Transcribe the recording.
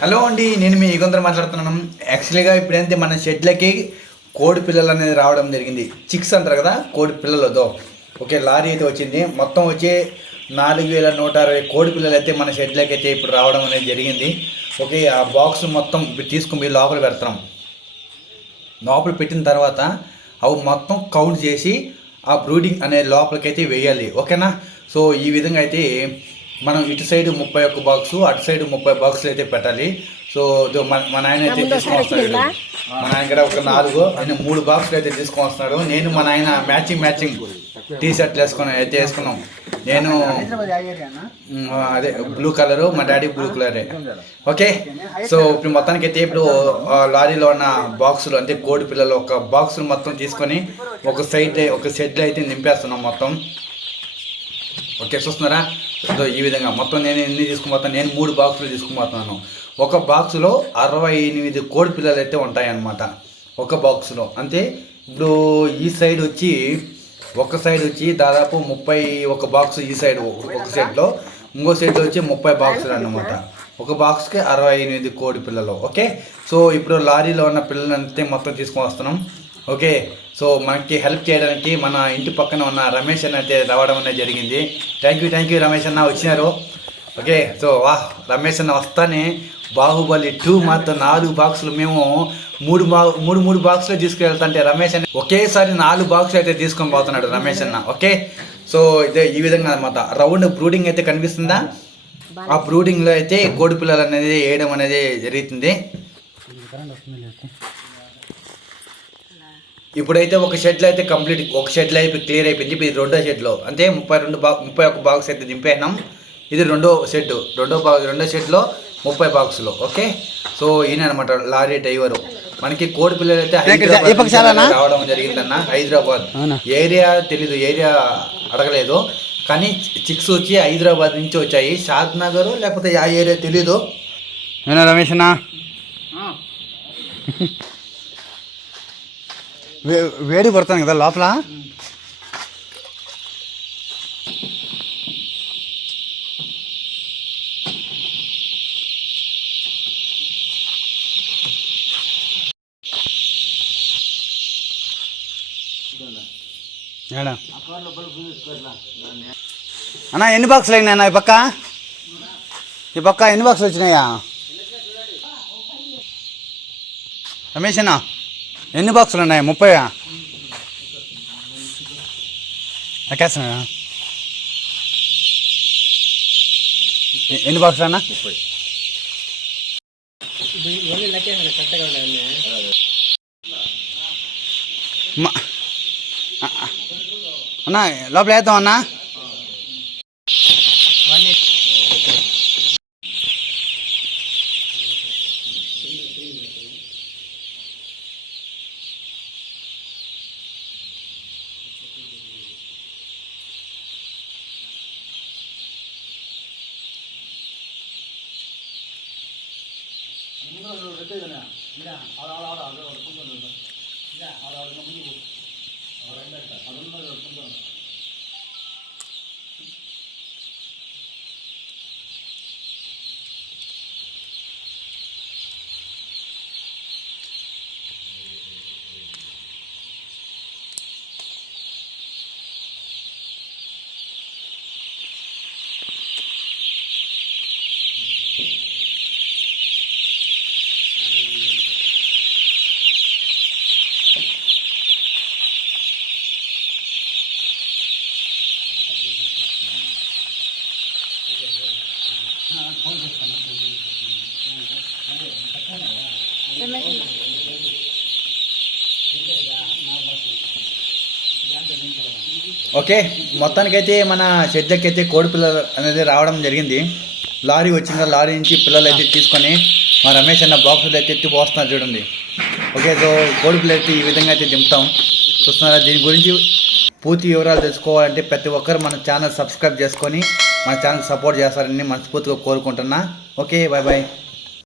Hello అండి నేను మీ యుగంధర్ మాట్లాడుతున్నాను. యాక్చువల్గా ఇప్పుడైతే మన షెడ్లకి కోడి పిల్లలు అనేది రావడం జరిగింది. చిక్స్ అంటారు కదా కోడి పిల్లలతో. ఓకే లారీ అయితే వచ్చింది. మొత్తం వచ్చి నాలుగు వేల నూట అరవై కోడి పిల్లలు అయితే మన షెడ్లకి అయితే ఇప్పుడు రావడం అనేది జరిగింది. ఓకే ఆ బాక్స్ మొత్తం ఇప్పుడు తీసుకుని లోపల పెడతాం. లోపల పెట్టిన తర్వాత అవి మొత్తం కౌంట్ చేసి ఆ బ్రూడింగ్ అనే లోపలికైతే వేయాలి. ఓకేనా? సో ఈ విధంగా అయితే మనం ఇటు సైడ్ ముప్పై ఒక్క బాక్స్ అటు సైడ్ ముప్పై బాక్సులు అయితే పెట్టాలి. సో మన ఆయన అయితే తీసుకొని వస్తాడు. మన ఆయన కూడా ఒక నాలుగు ఆయన మూడు బాక్సులు అయితే తీసుకొని వస్తున్నాడు. నేను మన ఆయన మ్యాచింగ్ మ్యాచింగ్ టీ షర్ట్లు వేసుకుని అయితే వేసుకున్నాం. నేను మ్, అదే బ్లూ కలరు మా డాడీ బ్లూ కలరే ఓకే సో ఇప్పుడు మొత్తానికి అయితే ఇప్పుడు లారీలో ఉన్న బాక్సులు అంటే కోడి పిల్లలు ఒక బాక్సులు మొత్తం తీసుకొని ఒక సైడ్ ఒక షెడ్లో అయితే నింపేస్తున్నాం మొత్తం. ఓకే చూస్తున్నారా? ఈ విధంగా. మొత్తం నేను ఎన్ని తీసుకుపోతాను నేను మూడు బాక్సులు తీసుకుపోతున్నాను ఒక బాక్సులో అరవై ఎనిమిది కోడి పిల్లలు అయితే ఉంటాయన్నమాట. ఒక బాక్సులో. అంటే ఇప్పుడు ఈ సైడ్ వచ్చి ఒక సైడ్ వచ్చి దాదాపు ముప్పై ఒక బాక్స్ ఈ సైడ్ ఒక సైడ్లో. ఇంకో సైడ్లో వచ్చి ముప్పై బాక్సులు అన్నమాట. ఒక బాక్స్కి అరవై ఎనిమిది కోడి పిల్లలు. ఓకే? సో ఇప్పుడు లారీలో ఉన్న పిల్లలంతే మొత్తం తీసుకొని వస్తున్నాం. ఓకే సో మనకి హెల్ప్ చేయడానికి మన ఇంటి పక్కన ఉన్న రమేష్ అన్న అయితే రావడం అనేది జరిగింది. Thank you thank you Ramesh అన్న వచ్చినారు. ఓకే సో వాహ్ రమేష్ అన్న వస్తానే. బాహుబలి టూ మాత్రం నాలుగు బాక్సులు మేము మూడు బా మూడు మూడు బాక్సులు తీసుకువెళ్తుంటే రమేష్ అన్న ఒకేసారి నాలుగు బాక్సులు అయితే తీసుకొని పోతున్నాడు రమేష్ అన్న. ఓకే సో ఇదే ఈ విధంగా అనమాట రౌండ్ బ్రూడింగ్ అయితే కనిపిస్తుందా? ఆ బ్రూడింగ్లో అయితే కోడి పిల్లలు అనేది వేయడం అనేది జరుగుతుంది. ఇప్పుడైతే ఒక షెడ్లో అయితే కంప్లీట్ ఒక షెడ్లో అయితే క్లియర్ అయిపోయింది. ఇప్పుడు ఇది రెండో షెడ్లో అంటే ముప్పై రెండు బా ముప్పై ఒక బాక్స్ అయితే దింపేసినాం. ఇది రెండో షెడ్ రెండో బా రెండో షెడ్లో ముప్పై బాక్సులు ఓకే? సో ఈయన అనమాట లారీ డ్రైవరు. మనకి కోడి పిల్లలు అయితే రావడం జరిగిందన్న హైదరాబాద్? ఏరియా తెలీదు ఏరియా అడగలేదు. కానీ చిక్స్ వచ్చి హైదరాబాద్ నుంచి వచ్చాయి. షాద్ నగర్ లేకపోతే ఆ ఏరియా తెలీదు. ఏనా రమేష్ అన్న? వే- వేడి పడుతుంది కదా లోపల? అన్నా ఎన్ని బాక్సులు అయినాయి ఈ పక్క? ఈ పక్క ఎన్ని బాక్సులు వచ్చినాయా? రమేష్ అన్నా. ఎన్ని బాక్సులు ఉన్నాయి? ముప్పై ఎక్కేస్తున్నా ఎన్ని బాక్సులు అన్నా? ముప్పై అ- లోపల వేద్దాం అన్నా. 我们那时候是这个呢，你看，好打好打，这个工作就是。ఓకే మొత్తానికైతే మన షెడ్లకి అయితే కోడి పిల్లలు అనేది రావడం జరిగింది. లారీ వచ్చిన లారీ నుంచి పిల్లలు అయితే తీసుకొని మా రమేష్ అన్న బాక్సులు అయితే ఎత్తి పోస్తున్నారు చూడండి. ఓకే సో కోడి పిల్లలు అయితే ఈ విధంగా అయితే దింపుతాం. చూస్తున్నారా దీని గురించి పూర్తి వివరాలు తెలుసుకోవాలంటే ప్రతి ఒక్కరు మన ఛానల్ సబ్స్క్రైబ్ చేసుకొని మన ఛానల్ సపోర్ట్ చేస్తారని మనస్ఫూర్తిగా కోరుకుంటున్నా. Okay bye bye